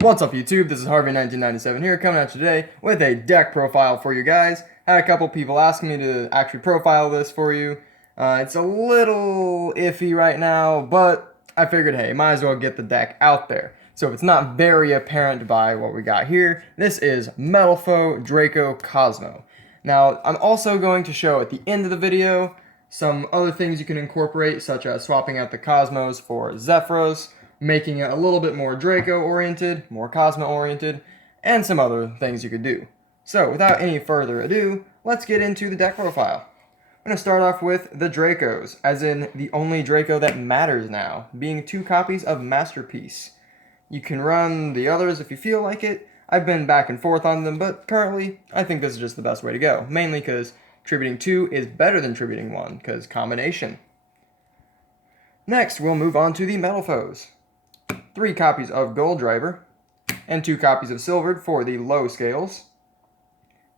What's up YouTube, this is Harvey 1997 here, coming at you today with a deck profile for you guys. Had a couple people asking me to actually profile this for you. It's a little iffy right now, but I figured, hey, might as well get the deck out there. So if it's not very apparent by what we got here, this is Metalfoes Draco Kozmo. Now, I'm also going to show at the end of the video some other things you can incorporate, such as swapping out the Cosmos for Zefras, making it a little bit more Draco-oriented, more Cosmo-oriented, and some other things you could do. So, without any further ado, let's get into the deck profile. I'm going to start off with the Dracos, as in the only Draco that matters now, being 2 copies of Masterpiece. You can run the others if you feel like it. I've been back and forth on them, but currently, I think this is just the best way to go, mainly because tributing 2 is better than tributing 1, because combination. Next, we'll move on to the Metalfoes. 3 copies of Gold Driver, and 2 copies of Silvered for the low scales.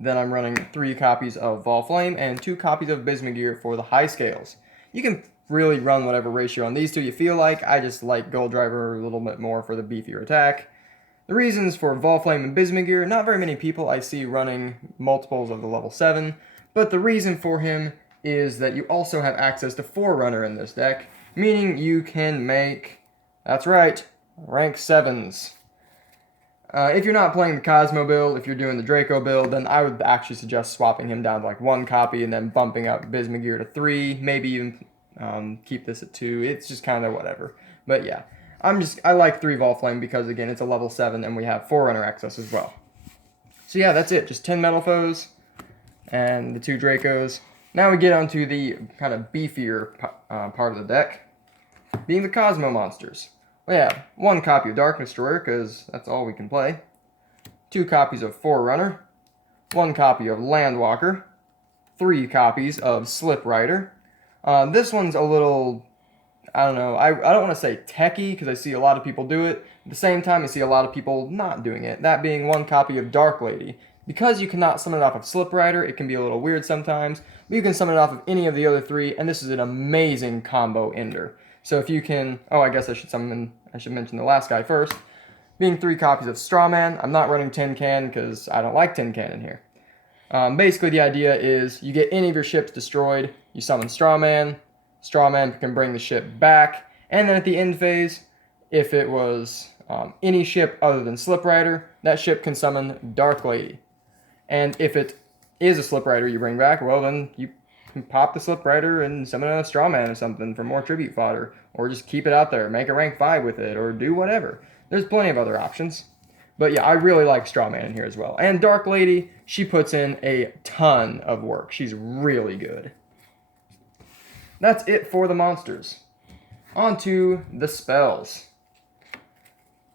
Then I'm running 3 copies of Volflame and 2 copies of Bismugear for the high scales. You can really run whatever ratio on these two you feel like. I just like Gold Driver a little bit more for the beefier attack. The reasons for Volflame and Bismugear, not very many people I see running multiples of the level 7, but the reason for him is that you also have access to Forerunner in this deck, meaning you can make, that's right, rank 7s. If you're not playing the Cosmo build, if you're doing the Draco build, then I would actually suggest swapping him down to like 1 copy and then bumping up Bismugear to 3, maybe even keep this at 2. It's just kind of whatever. But yeah, I like 3 Volflame because again, it's a level 7 and we have Forerunner access as well. So yeah, that's it. Just 10 Metalfoes and the 2 Dracos. Now we get onto the kind of beefier part of the deck, being the Cosmo monsters. We have 1 copy of Dark Destroyer, because that's all we can play. 2 copies of Forerunner. 1 copy of Landwalker. 3 copies of Slip Rider. This one's a little, I don't know, I don't want to say techie, because I see a lot of people do it. At the same time, I see a lot of people not doing it. That being 1 copy of Dark Lady. Because you cannot summon it off of Slip Rider, it can be a little weird sometimes, but you can summon it off of any of the other 3, and this is an amazing combo ender. So if you can, I guess I should mention the last guy first. Being 3 copies of Strawman. I'm not running Tin Can because I don't like Tin Can in here. Basically the idea is you get any of your ships destroyed, you summon Strawman. Strawman can bring the ship back, and then at the end phase, if it was any ship other than Slip Rider, that ship can summon Dark Lady. And if it is a Slip Rider you bring back, well then you can pop the Slip Rider and summon a Strawman or something for more tribute fodder, or just keep it out there, make a rank 5 with it, or do whatever. There's plenty of other options. But yeah, I really like Strawman in here as well. And Dark Lady, she puts in a ton of work. She's really good. That's it for the monsters. On to the spells.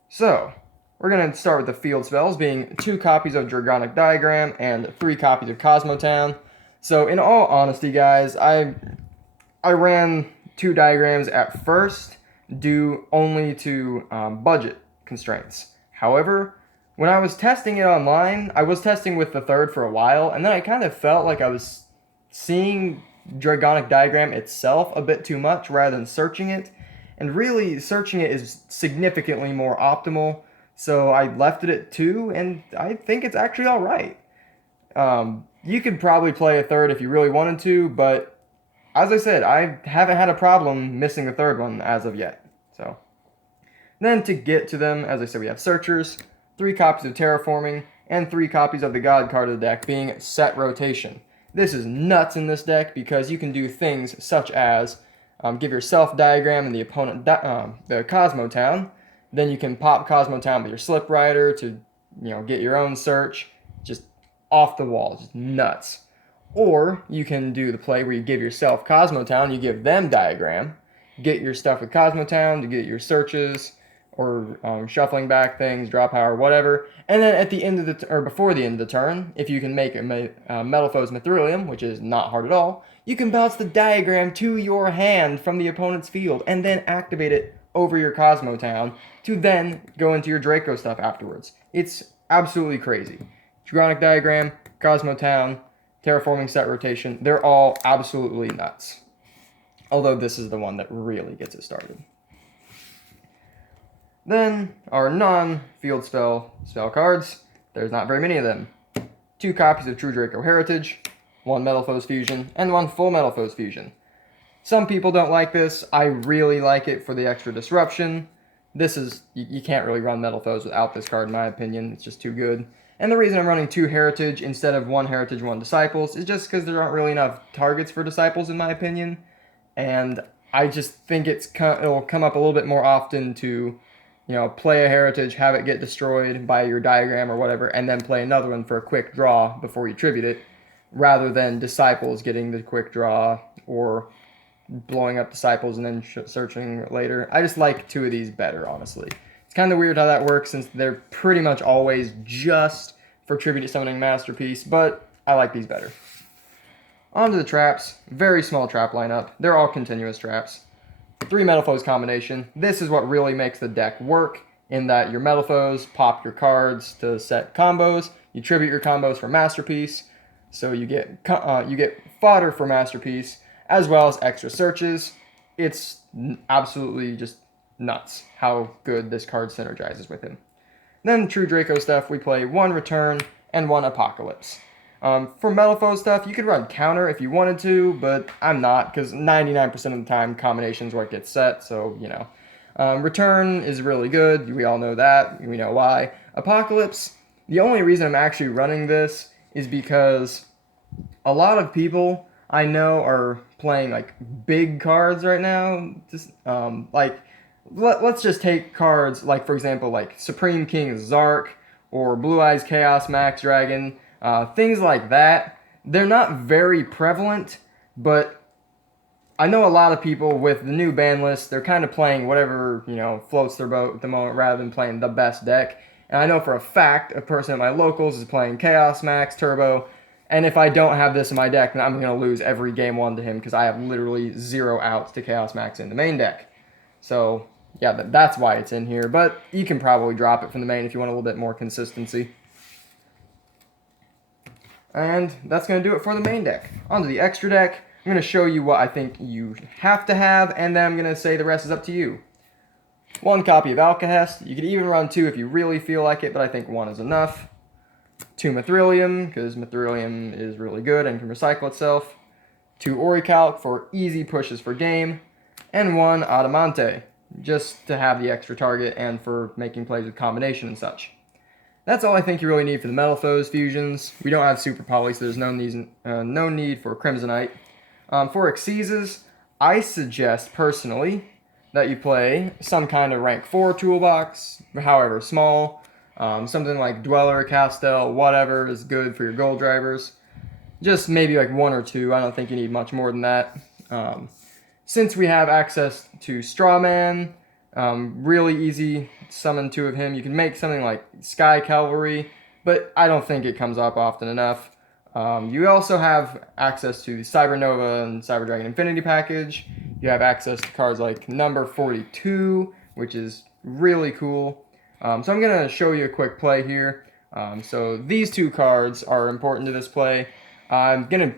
So, we're going to start with the field spells, being 2 copies of Dragonic Diagram and 3 copies of Cosmotown. So, in all honesty, guys, I ran 2 diagrams at first due only to budget constraints. However, when I was testing it online, I was testing with the 3rd for a while, and then I kind of felt like I was seeing Dragonic Diagram itself a bit too much rather than searching it. And really, searching it is significantly more optimal. So I left it at 2, and I think it's actually alright. You could probably play a 3rd if you really wanted to, but as I said, I haven't had a problem missing the 3rd one as of yet. So, then to get to them, as I said, we have Searchers, 3 copies of Terraforming, and 3 copies of the God card of the deck, being Set Rotation. This is nuts in this deck because you can do things such as give yourself Diagram and the opponent the Cosmotown. Then you can pop Cosmotown with your Slip Rider to get your own search. Just off the wall, just nuts. Or you can do the play where you give yourself Cosmotown, you give them Diagram, get your stuff with Cosmotown to get your searches, or shuffling back things, draw power, whatever. And then at the end of or before the end of the turn, if you can make a Metalfoes Mithrilium, which is not hard at all, you can bounce the Diagram to your hand from the opponent's field and then activate it over your Cosmotown to then go into your Draco stuff afterwards. It's absolutely crazy. Dragonic Diagram, Cosmotown, Terraforming, Set Rotation, they're all absolutely nuts. Although this is the one that really gets it started. Then our non-field spell cards, there's not very many of them. 2 copies of True Draco Heritage, 1 Metalfoes Fusion, and 1 full Metalfoes Fusion. Some people don't like this. I really like it for the extra disruption. This is, you can't really run Metalfoes without this card in my opinion. It's just too good. And the reason I'm running 2 Heritage instead of 1 Heritage, 1 Disciples is just because there aren't really enough targets for Disciples in my opinion. And I just think it'll come up a little bit more often to, play a Heritage, have it get destroyed by your diagram or whatever, and then play another one for a quick draw before you tribute it, rather than Disciples getting the quick draw or blowing up Disciples and then searching later. I just like 2 of these better, honestly. It's kind of weird how that works since they're pretty much always just for Tribute Summoning Masterpiece, but I like these better. On to the traps. Very small trap lineup. They're all continuous traps. 3 Metalfoes combination. This is what really makes the deck work, in that your Metalfoes pop your cards to set combos. You tribute your combos for Masterpiece, so you get fodder for Masterpiece, as well as extra searches. It's absolutely just nuts how good this card synergizes with him. Then True Draco stuff, we play 1 Return and 1 Apocalypse. For Metalfoes stuff, you could run Counter if you wanted to, but I'm not, because 99% of the time combinations what gets set, so, Return is really good, we all know that, we know why. Apocalypse, the only reason I'm actually running this is because a lot of people I know are playing, big cards right now. Just, let's just take cards, for example, Supreme King Zark, or Blue Eyes Chaos Max Dragon, things like that. They're not very prevalent, but I know a lot of people with the new ban list, they're kind of playing whatever, floats their boat at the moment rather than playing the best deck. And I know for a fact a person at my locals is playing Chaos Max Turbo, and if I don't have this in my deck, then I'm going to lose every game 1 to him because I have literally 0 outs to Chaos Max in the main deck. So, yeah, that's why it's in here, but you can probably drop it from the main if you want a little bit more consistency. And that's going to do it for the main deck. On to the extra deck. I'm going to show you what I think you have to have, and then I'm going to say the rest is up to you. 1 copy of Alcahest. You could even run 2 if you really feel like it, but I think 1 is enough. 2 Mithrilium, because Mithrilium is really good and can recycle itself. 2 Orichalc for easy pushes for game. And 1 Adamante, just to have the extra target and for making plays with combination and such. That's all I think you really need for the Metalfoes fusions. We don't have Super Poly, so there's no need for Crimsonite. For Xyzes, I suggest, personally, that you play some kind of rank 4 toolbox, however small. Something like Dweller, Castel, whatever is good for your gold drivers. Just maybe 1 or 2. I don't think you need much more than that. Since we have access to Strawman, really easy to summon 2 of him. You can make something like Sky Cavalry, but I don't think it comes up often enough. You also have access to the Cybernova and Cyber Dragon Infinity package. You have access to cards like number 42, which is really cool. So I'm going to show you a quick play here. So these 2 cards are important to this play. You're going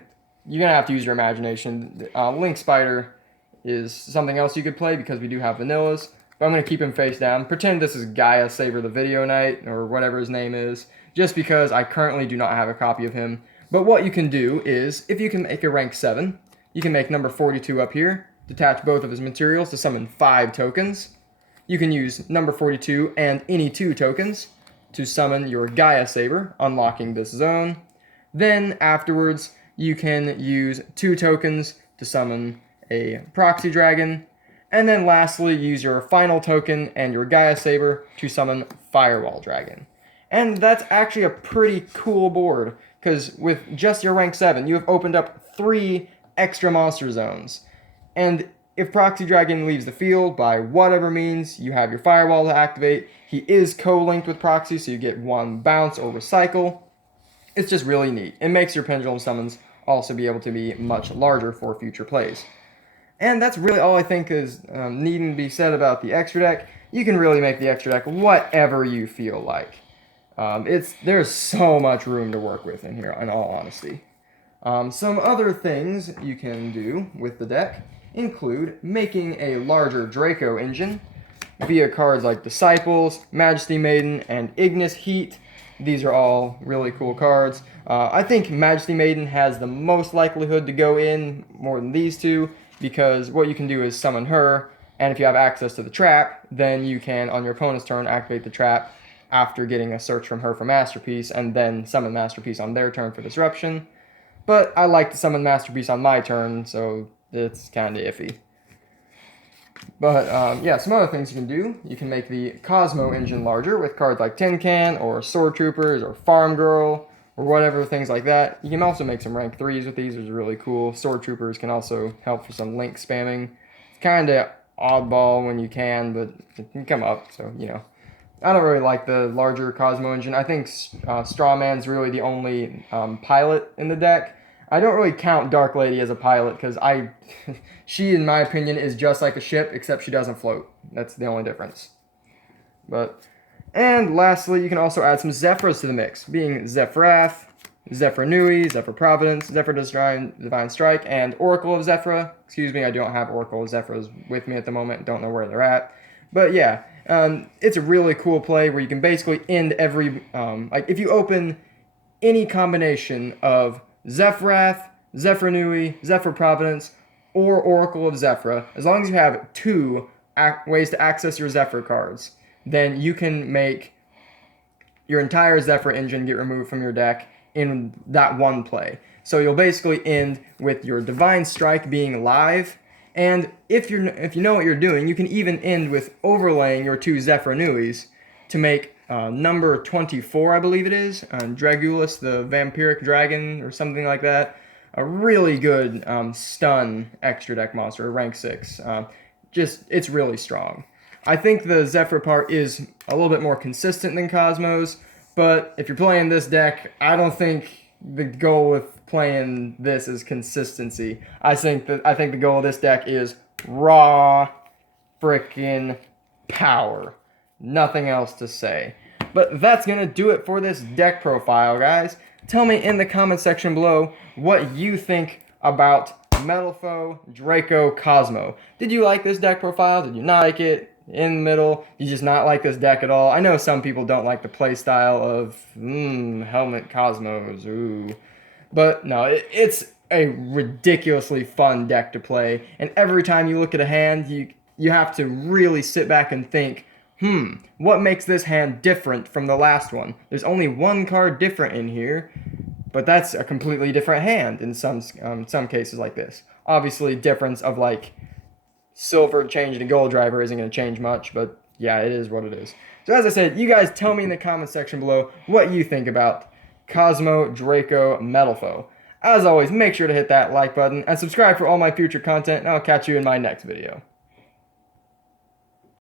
to have to use your imagination. Link Spider is something else you could play because we do have vanillas. But I'm going to keep him face down. Pretend this is Gaia Saber the Video Knight, or whatever his name is, just because I currently do not have a copy of him. But what you can do is, if you can make a rank 7, you can make number 42 up here, detach both of his materials to summon 5 tokens. You can use number 42 and any 2 tokens to summon your Gaia Saber, unlocking this zone. Then, afterwards, you can use 2 tokens to summon a Proxy Dragon. And then lastly, use your final token and your Gaia Saber to summon Firewall Dragon. And that's actually a pretty cool board, because with just your rank 7, you have opened up 3 extra monster zones. And if Proxy Dragon leaves the field by whatever means, you have your Firewall to activate. He is co-linked with Proxy, so you get 1 bounce or recycle. It's just really neat. It makes your Pendulum summons also be able to be much larger for future plays. And that's really all I think is needing to be said about the extra deck. You can really make the extra deck whatever you feel like. There's so much room to work with in here, in all honesty. Some other things you can do with the deck include making a larger Draco engine. via cards like Disciples, Majesty Maiden, and Ignis Heat. These are all really cool cards. I think Majesty Maiden has the most likelihood to go in more than these two, because what you can do is summon her, and if you have access to the trap, then you can, on your opponent's turn, activate the trap after getting a search from her for Masterpiece, and then summon Masterpiece on their turn for Disruption. But I like to summon Masterpiece on my turn, so it's kind of iffy. But yeah, some other things you can do. You can make the Kozmo engine larger with cards like Tin Can or Sword Troopers or Farm Girl or whatever, things like that. You can also make some rank 3s with these, which is really cool. Sword Troopers can also help for some link spamming. It's kind of oddball when you can, but it can come up, so, you know. I don't really like the larger Kozmo engine. I think Strawman's really the only pilot in the deck. I don't really count Dark Lady as a pilot because she, in my opinion, is just like a ship, except she doesn't float. That's the only difference. And lastly, you can also add some Zefras to the mix, being Zefra, Zefra Nui, Zefra Providence, Zefra Divine Strike, and Oracle of Zefra. Excuse me, I don't have Oracle of Zefras with me at the moment. Don't know where they're at. But yeah, it's a really cool play where you can basically end every... like, if you open any combination of Zefrath, Zefra Nui, Zefra Providence, or Oracle of Zefra, as long as you have 2 ways to access your Zefra cards, then you can make your entire Zefra engine get removed from your deck in that one play. So you'll basically end with your Divine Strike being live, and if you know what you're doing, you can even end with overlaying your 2 Zefra Nuis to make number 24, I believe it is, Dragulus, the Vampiric Dragon, or something like that. A really good stun extra deck monster, rank 6. It's really strong. I think the Zefra part is a little bit more consistent than Kozmo's, but if you're playing this deck, I don't think the goal with playing this is consistency. I think the goal of this deck is raw frickin' power. Nothing else to say. But that's going to do it for this deck profile, guys. Tell me in the comment section below what you think about Metalfoes Draco Kozmo. Did you like this deck profile? Did you not like it? In the middle? Did you just not like this deck at all? I know some people don't like the playstyle of Helmet Cosmos. Ooh. But no, it's a ridiculously fun deck to play. And every time you look at a hand, you have to really sit back and think, what makes this hand different from the last one? There's only one card different in here, but that's a completely different hand in some cases like this. Obviously, difference of like silver changing to gold driver isn't going to change much, but yeah, it is what it is. So as I said, you guys tell me in the comment section below what you think about Kozmo, Draco, Metalfoes. As always, make sure to hit that like button and subscribe for all my future content, and I'll catch you in my next video.